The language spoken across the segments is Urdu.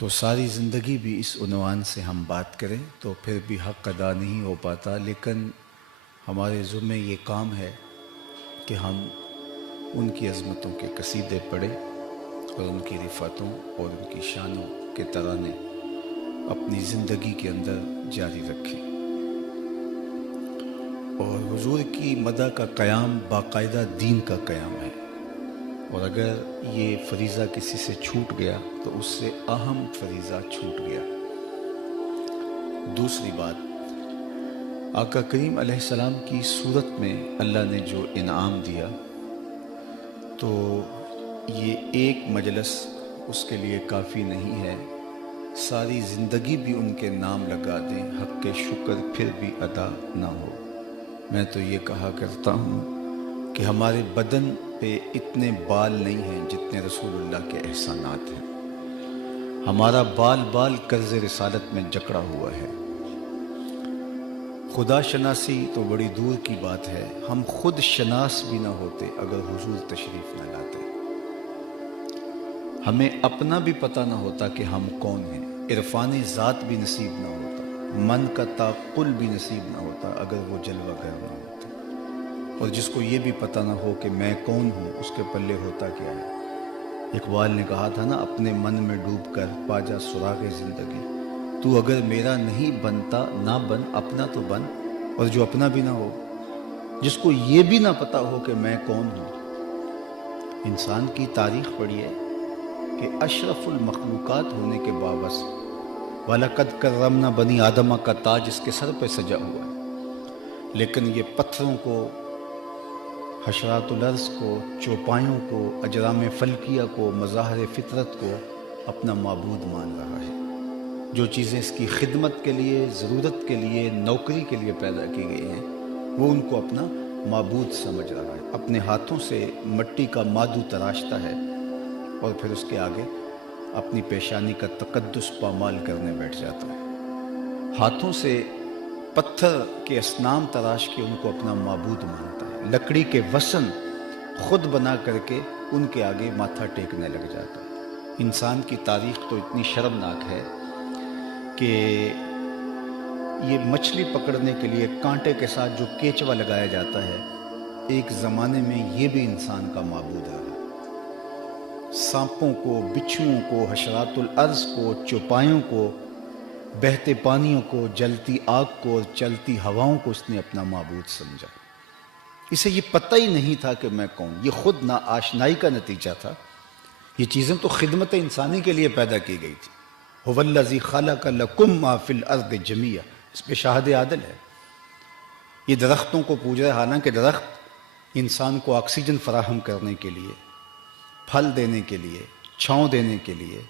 تو ساری زندگی بھی اس عنوان سے ہم بات کریں تو پھر بھی حق ادا نہیں ہو پاتا، لیکن ہمارے ذمے یہ کام ہے کہ ہم ان کی عظمتوں کے قصیدے پڑھیں اور ان کی رفعتوں اور ان کی شانوں کے ترانے اپنی زندگی کے اندر جاری رکھیں۔ اور حضور کی مدح کا قیام باقاعدہ دین کا قیام ہے، اور اگر یہ فریضہ کسی سے چھوٹ گیا تو اس سے اہم فریضہ چھوٹ گیا۔ دوسری بات، آقا کریم علیہ السلام کی صورت میں اللہ نے جو انعام دیا، تو یہ ایک مجلس اس کے لیے کافی نہیں ہے، ساری زندگی بھی ان کے نام لگا دیں، حق کے شکر پھر بھی ادا نہ ہو۔ میں تو یہ کہا کرتا ہوں کہ ہمارے بدن پہ اتنے بال نہیں ہیں جتنے رسول اللہ کے احسانات ہیں۔ ہمارا بال بال قرض رسالت میں جکڑا ہوا ہے۔ خدا شناسی تو بڑی دور کی بات ہے، ہم خود شناس بھی نہ ہوتے اگر حضور تشریف نہ لاتے۔ ہمیں اپنا بھی پتہ نہ ہوتا کہ ہم کون ہیں، عرفان ذات بھی نصیب نہ ہوتا، من کا تعقل بھی نصیب نہ ہوتا اگر وہ جلوہ گر نہ ہوتا، اور جس کو یہ بھی پتہ نہ ہو کہ میں کون ہوں، اس کے پلے ہوتا کیا ہے۔ اقبال نے کہا تھا نا، اپنے من میں ڈوب کر پا جا سراغ زندگی، تو اگر میرا نہیں بنتا نہ بن، اپنا تو بن، اور جو اپنا بھی نہ ہو، جس کو یہ بھی نہ پتہ ہو کہ میں کون ہوں۔ انسان کی تاریخ پڑھیے کہ اشرف المخلوقات ہونے کے باوجود وَلَقَدْ كَرَّمْنَا بنی آدمہ کا تاج اس کے سر پہ سجا ہوا ہے، لیکن یہ پتھروں کو، حشرات الارض کو، چوپایوں کو، اجرام فلکیہ کو، مظاہر فطرت کو اپنا معبود مان رہا ہے۔ جو چیزیں اس کی خدمت کے لیے، ضرورت کے لیے، نوکری کے لیے پیدا کی گئی ہیں، وہ ان کو اپنا معبود سمجھ رہا ہے۔ اپنے ہاتھوں سے مٹی کا مادو تراشتا ہے اور پھر اس کے آگے اپنی پیشانی کا تقدس پامال کرنے بیٹھ جاتا ہے۔ ہاتھوں سے پتھر کے اصنام تراش کے ان کو اپنا معبود مانتا ہے۔ لکڑی کے وثن خود بنا کر کے ان کے آگے ماتھا ٹیکنے لگ جاتا ہے۔ انسان کی تاریخ تو اتنی شرمناک ہے کہ یہ مچھلی پکڑنے کے لیے کانٹے کے ساتھ جو کیچوا لگایا جاتا ہے، ایک زمانے میں یہ بھی انسان کا معبود رہا۔ سانپوں کو، بچھوؤں کو، حشرات الارض کو، چوپایوں کو، بہتے پانیوں کو، جلتی آگ کو اور چلتی ہواؤں کو اس نے اپنا معبود سمجھا۔ اسے یہ پتہ ہی نہیں تھا کہ میں کون، یہ خود نا آشنائی کا نتیجہ تھا۔ یہ چیزیں تو خدمت انسانی کے لیے پیدا کی گئی تھی۔ هو الذی خلق لکم ما فی الارض جمیعا، اس پہ شاہد عادل ہے۔ یہ درختوں کو پوج رہا ہے، حالانکہ درخت انسان کو آکسیجن فراہم کرنے کے لیے، پھل دینے کے لیے، چھاؤں دینے کے لیے،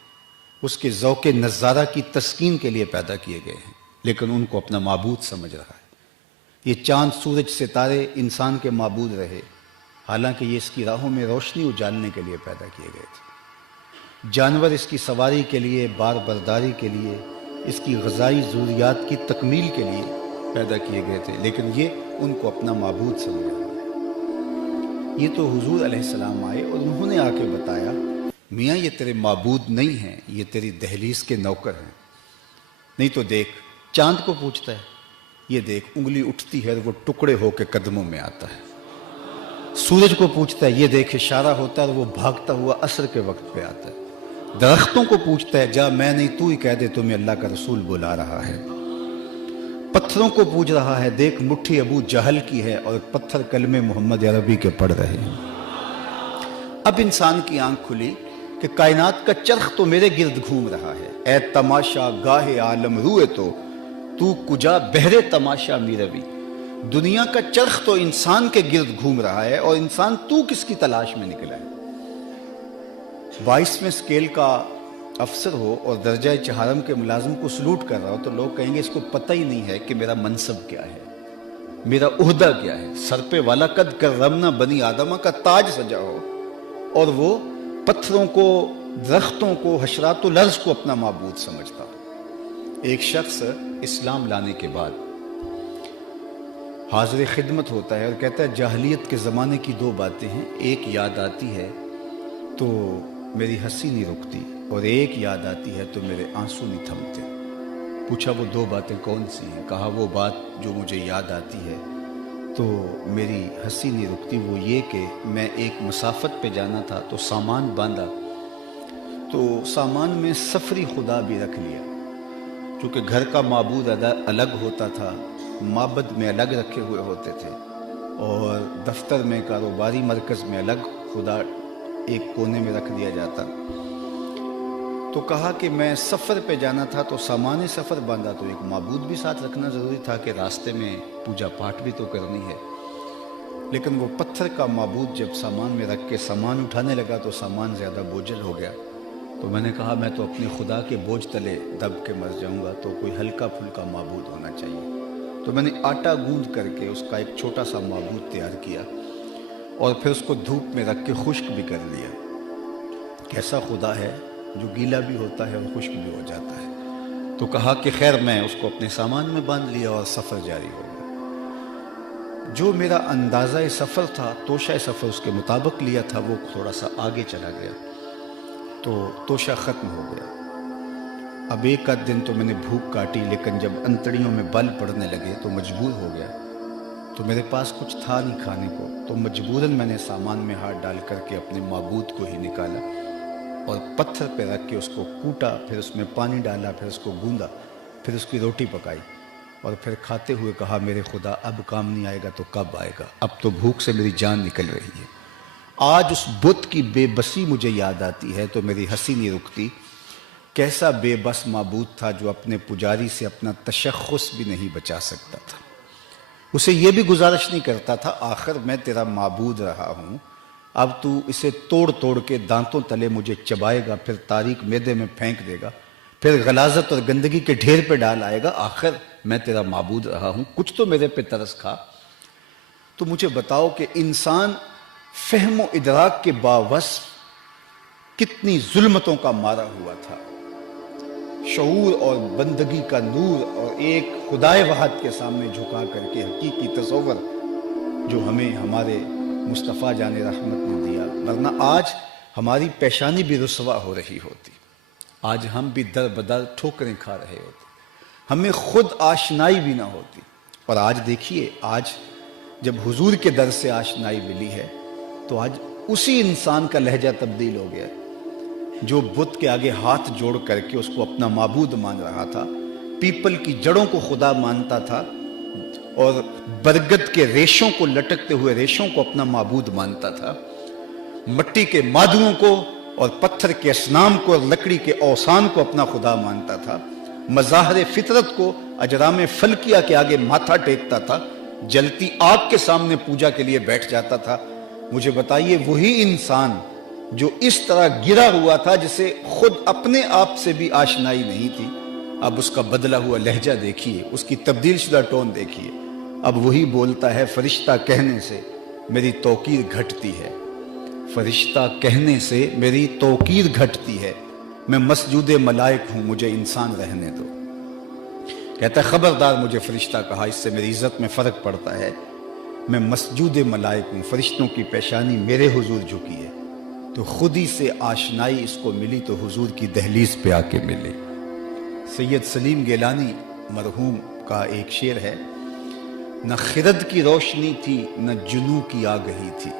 اس کے ذوق نظارہ کی تسکین کے لیے پیدا کیے گئے ہیں، لیکن ان کو اپنا معبود سمجھ رہا ہے۔ یہ چاند، سورج، ستارے انسان کے معبود رہے، حالانکہ یہ اس کی راہوں میں روشنی اجالنے کے لیے پیدا کیے گئے تھے۔ جانور اس کی سواری کے لیے، بار برداری کے لیے، اس کی غذائی ضروریات کی تکمیل کے لیے پیدا کیے گئے تھے، لیکن یہ ان کو اپنا معبود سمجھ رہا ہے۔ یہ تو حضور علیہ السلام آئے اور انہوں نے آ کے بتایا، میاں یہ تیرے معبود نہیں ہیں، یہ تیری دہلیز کے نوکر ہیں۔ نہیں تو دیکھ، چاند کو پوچھتا ہے، یہ دیکھ انگلی اٹھتی ہے اور وہ ٹکڑے ہو کے قدموں میں آتا ہے۔ سورج کو پوچھتا ہے، یہ دیکھ اشارہ ہوتا ہے اور وہ بھاگتا ہوا عصر کے وقت پہ آتا ہے۔ درختوں کو پوچھتا ہے، جا میں نہیں تو ہی کہہ دے تمہیں اللہ کا رسول بلا رہا ہے۔ پتھروں کو پوچھ رہا ہے، دیکھ مٹھی ابو جہل کی ہے اور پتھر کلمے محمد عربی کے پڑھ رہے ہیں۔ اب انسان کی آنکھ کھلی کہ کائنات کا چرخ تو میرے گرد گھوم رہا ہے۔ اے تماشا گاہ عالم روئے تو کجا بہرے تماشا میروی۔ دنیا کا چرخ تو انسان کے گرد گھوم رہا ہے اور انسان تو کس کی تلاش میں نکلا ہے۔ 22ویں اسکیل کا افسر ہو اور درجہ چہارم کے ملازم کو سلوٹ کر رہا ہو تو لوگ کہیں گے اس کو پتہ ہی نہیں ہے کہ میرا منصب کیا ہے، میرا عہدہ کیا ہے۔ سر پہ وَلَقَدْ كَرَّمْنَا بنی آدمہ کا تاج سجا ہو اور وہ پتھروں کو، درختوں کو، حشرات الارض کو اپنا معبود سمجھتا۔ ایک شخص اسلام لانے کے بعد حاضر خدمت ہوتا ہے اور کہتا ہے جاہلیت کے زمانے کی دو باتیں ہیں، ایک یاد آتی ہے تو میری ہنسی نہیں رکتی، اور ایک یاد آتی ہے تو میرے آنسو نہیں تھمتے۔ پوچھا وہ دو باتیں کون سی ہیں؟ کہا وہ بات جو مجھے یاد آتی ہے تو میری ہنسی نہیں رکتی، وہ یہ کہ میں ایک مسافت پہ جانا تھا تو سامان باندھا، تو سامان میں سفری خدا بھی رکھ لیا، چونکہ گھر کا معبود الگ ہوتا تھا، معبد میں الگ رکھے ہوئے ہوتے تھے، اور دفتر میں کاروباری مرکز میں الگ خدا ایک کونے میں رکھ دیا جاتا۔ تو کہا کہ میں سفر پہ جانا تھا تو سامان سفر باندھا، تو ایک معبود بھی ساتھ رکھنا ضروری تھا کہ راستے میں پوجا پاٹ بھی تو کرنی ہے۔ لیکن وہ پتھر کا معبود جب سامان میں رکھ کے سامان اٹھانے لگا تو سامان زیادہ بوجھل ہو گیا، تو میں نے کہا میں تو اپنے خدا کے بوجھ تلے دب کے مر جاؤں گا، تو کوئی ہلکا پھلکا معبود ہونا چاہیے۔ تو میں نے آٹا گوندھ کر کے اس کا ایک چھوٹا سا معبود تیار کیا اور پھر اس کو دھوپ میں رکھ کے خشک بھی کر لیا۔ کیسا خدا ہے جو گیلا بھی ہوتا ہے اور خشک بھی ہو جاتا ہے۔ تو کہا کہ خیر میں اس کو اپنے سامان میں باندھ لیا اور سفر جاری ہو گیا۔ جو میرا اندازہ سفر تھا، توشہ سفر اس کے مطابق لیا تھا، وہ تھوڑا سا آگے چلا گیا تو توشہ ختم ہو گیا۔ اب ایک آدھ دن تو میں نے بھوک کاٹی، لیکن جب انتڑیوں میں بل پڑنے لگے تو مجبور ہو گیا، تو میرے پاس کچھ تھا نہیں کھانے کو، تو مجبوراً میں نے سامان میں ہاتھ ڈال کر کے اپنے معبود کو ہی نکالا اور پتھر پہ رکھ کے اس کو کوٹا، پھر اس میں پانی ڈالا، پھر اس کو گوندا، پھر اس کی روٹی پکائی، اور پھر کھاتے ہوئے کہا میرے خدا اب کام نہیں آئے گا تو کب آئے گا، اب تو بھوک سے میری جان نکل رہی ہے۔ آج اس بت کی بے بسی مجھے یاد آتی ہے تو میری ہنسی نہیں رکتی۔ کیسا بے بس معبود تھا جو اپنے پجاری سے اپنا تشخص بھی نہیں بچا سکتا تھا، اسے یہ بھی گزارش نہیں کرتا تھا آخر میں تیرا معبود رہا ہوں، اب تو اسے توڑ توڑ کے دانتوں تلے مجھے چبائے گا، پھر تاریک معدے میں پھینک دے گا، پھر غلاظت اور گندگی کے ڈھیر پہ ڈال آئے گا، آخر میں تیرا معبود رہا ہوں، کچھ تو میرے پہ ترس کھا۔ تو مجھے بتاؤ کہ انسان فہم و ادراک کے باوصف کتنی ظلمتوں کا مارا ہوا تھا، شعور اور بندگی کا نور اور ایک خدائے وحد کے سامنے جھکا کر کے حقیقی تصور جو ہمیں ہمارے مصطفیٰ جان رحمت نے دیا، ورنہ آج ہماری پیشانی بھی رسوا ہو رہی ہوتی، آج ہم بھی در بدر ٹھوکریں کھا رہے ہوتے، ہمیں خود آشنائی بھی نہ ہوتی۔ اور آج دیکھیے، آج جب حضور کے در سے آشنائی ملی ہے تو آج اسی انسان کا لہجہ تبدیل ہو گیا جو بت کے آگے ہاتھ جوڑ کر کے اس کو اپنا معبود مان رہا تھا، پیپل کی جڑوں کو خدا مانتا تھا اور برگد کے ریشوں کو لٹکتے ہوئے ریشوں کو اپنا معبود مانتا تھا، مٹی کے مادوں کو اور پتھر کے اصنام کو اور لکڑی کے اوثان کو اپنا خدا مانتا تھا، مظاہر فطرت کو اجرام فلکیہ کے آگے ماتھا ٹیکتا تھا، جلتی آگ کے سامنے پوجا کے لیے بیٹھ جاتا تھا۔ مجھے بتائیے وہی انسان جو اس طرح گرا ہوا تھا، جسے خود اپنے آپ سے بھی آشنائی نہیں تھی، اب اس کا بدلا ہوا لہجہ دیکھیے، اس کی تبدیل شدہ ٹون دیکھیے، اب وہی بولتا ہے فرشتہ کہنے سے میری توقیر گھٹتی ہے، فرشتہ کہنے سے میری توقیر گھٹتی ہے، میں مسجود ملائک ہوں، مجھے انسان رہنے دو۔ کہتا ہے خبردار مجھے فرشتہ کہا، اس سے میری عزت میں فرق پڑتا ہے، میں مسجود ملائک ہوں، فرشتوں کی پیشانی میرے حضور جھکی ہے، تو خود ہی سے آشنائی اس کو ملی تو حضور کی دہلیز پہ آ کے ملی۔ سید سلیم گیلانی مرحوم کا ایک شعر ہے، نہ خرد کی روشنی تھی نہ جنوں کی آگہی تھی،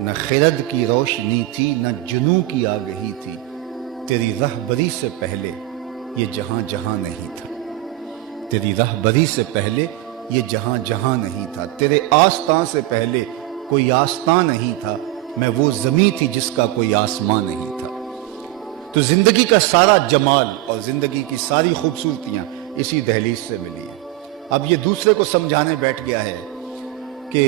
نہ خرد کی روشنی تھی نہ جنوں کی آگہی تھی، تیری رہبری سے پہلے یہ جہاں جہاں نہیں تھا، تیری رہبری سے پہلے یہ جہاں جہاں نہیں تھا، تیرے آستاں سے پہلے کوئی آستاں نہیں تھا، میں وہ زمین تھی جس کا کوئی آسمان نہیں تھا۔ تو زندگی کا سارا جمال اور زندگی کی ساری خوبصورتیاں اسی دہلیز سے ملی ہیں۔ اب یہ دوسرے کو سمجھانے بیٹھ گیا ہے کہ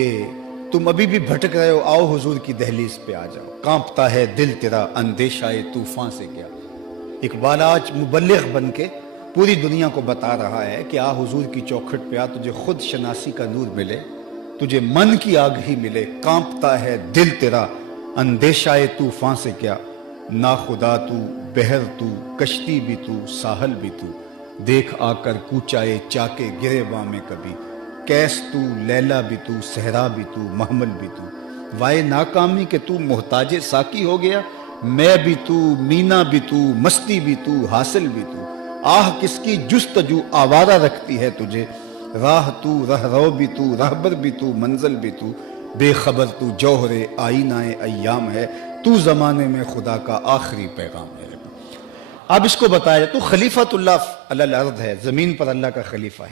تم ابھی بھی بھٹک رہے ہو، آؤ حضور کی دہلیز پہ آ جاؤ، کانپتا ہے دل تیرا اندیشہ طوفان سے کیا۔ اقبال آج مبلغ بن کے پوری دنیا کو بتا رہا ہے کہ آ حضور کی چوکھٹ پہ آ، تجھے خود شناسی کا نور ملے، تجھے من کی آگہی ملے، کانپتا ہے دل تیرا اندیشہ طوفان سے کیا، نا خدا تو بحر تو کشتی بھی تو ساحل بھی تو، دیکھ آ کر کوچائے چاکے گریباں میں کبھی، کیس تو لیلا بھی تو صحرا بھی تو محمل بھی تو، وائے ناکامی کہ تو محتاج ساقی ہو گیا، میں بھی تو، مینا بھی تو، مستی بھی تو، حاصل بھی تو، آہ کس کی جستجو آوارہ رکھتی ہے تجھے، راہ تو، رہرو بھی تو، رہبر بھی تو، منزل بھی تو، بے خبر تو جوہر آئینہ ایام ہے، تو زمانے میں خدا کا آخری پیغام ہے۔ اب اس کو بتایا تو خلیفۃ اللہ علی الارض ہے، زمین پر اللہ کا خلیفہ ہے۔